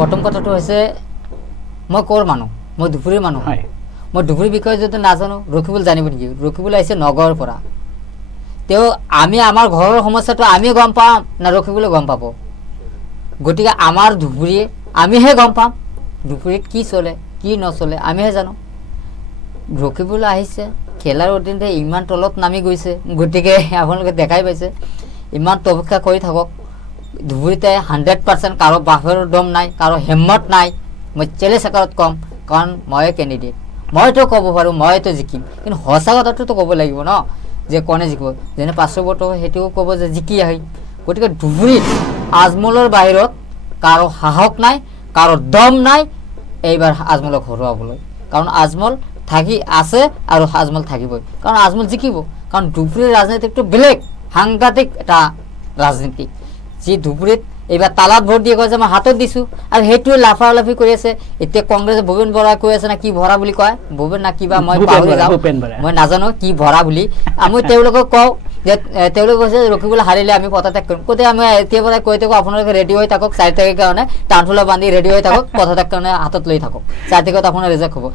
প্ৰথম কথাটো হৈছে মই ক'ৰ মানুহ মই ধুবুৰীৰ মানুহ মই ধুবুৰীৰ বিষয়ে যদি নাজানো ৰকিবুল জানিব নেকি ৰকিবুল আহিছে নগৰৰ পৰা তেও আমি আমাৰ ঘৰৰ সমস্যাটো আমি গম পাম না ৰকিবুলে গম পাব গতিকে আমাৰ ধুবুৰী আমিহে গম পাম ধুবুৰীত কি চলে কি নচলে আমিহে জানো ৰকিবুল আহিছে খেলাৰ অধীনতে ইমান তলত নামি গৈছে গতিকে আপোনালোকে দেখাই পাইছে ইমান তবকা কৰি থাকক ধুবুৰীতে 100% কাৰো বাফেৰ দম নাই কাৰো হিম্মত নাই মই চেলেঞ্জ আকাৰত কম কাৰণ মই কেণ্ডিডেট মইতো ক'ব পাৰোঁ মইতো জিকিম কিন্তু সঁচা কথাটো ক'ব লাগিব ন যে কোনে জিকিব যেনে 500 ভোট সেইটোও ক'ব যে জিকি আহি গতিকে ধুবুৰীত আজমলৰ বাহিৰত কাৰো সাহস নাই কাৰো দম নাই এইবাৰ আজমলক হৰুৱাবলৈ কাৰণ আজমল থাকি আছে আৰু আজমল থাকিবই কাৰণ আজমল জিকিব কাৰণ ধুবুৰীৰ ৰাজনীতিটো বেলেগ সাংঘাতিক এটা ৰাজনীতি যি ধুবুৰীত এইবাৰ তালাত ভোট দিয়ে কৈছে মই হাতত দিছোঁ আৰু সেইটোৱে লাফালাফি কৰি আছে এতিয়া কংগ্ৰেছে ভূপেন বৰা কৈ আছে না কি ভৰা বুলি কয় ভূপেন না কিবা মই পাহৰি যাওঁ মই নাজানো কি ভৰা বুলি আমি তেওঁলোকক কওঁ যে তেওঁলোকে কৈছে ৰকিবুল হাৰিলে আমি পদত্যাগ কৰিম গতিকে আমি এতিয়া পৰা কৈ থাকোঁ আপোনালোকে ৰেডি হৈ থাকক 4 তাৰিখৰ কাৰণে টানফুলা বান্ধি ৰেডি হৈ থাকক পদত্যাগ কাৰণে হাতত লৈ থাকক 4 তাৰিখত আপোনাৰ ৰিজেক্ট হ'ব